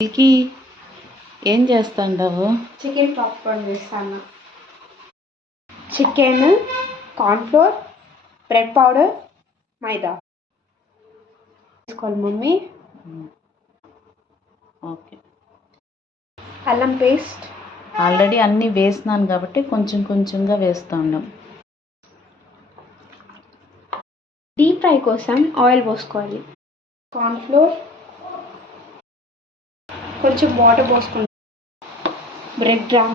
Milky ఏం చేస్తాండావు? Chicken popcorn చేస్తాను. చికెన్, కార్న్ఫ్లోర్, బ్రెడ్ పౌడర్, మైదా వేసుకోవాలి మమ్మీ. ఓకే, అల్లం పేస్ట్ ఆల్రెడీ అన్నీ వేసినాను కాబట్టి కొంచెం కొంచెంగా వేస్తాను. డీప్ ఫ్రై కోసం ఆయిల్ పోసుకోవాలి. కార్న్ఫ్లోర్, కొంచెం వాటర్ పోసుకుంటాం, బ్రెడ్ డ్రమ్,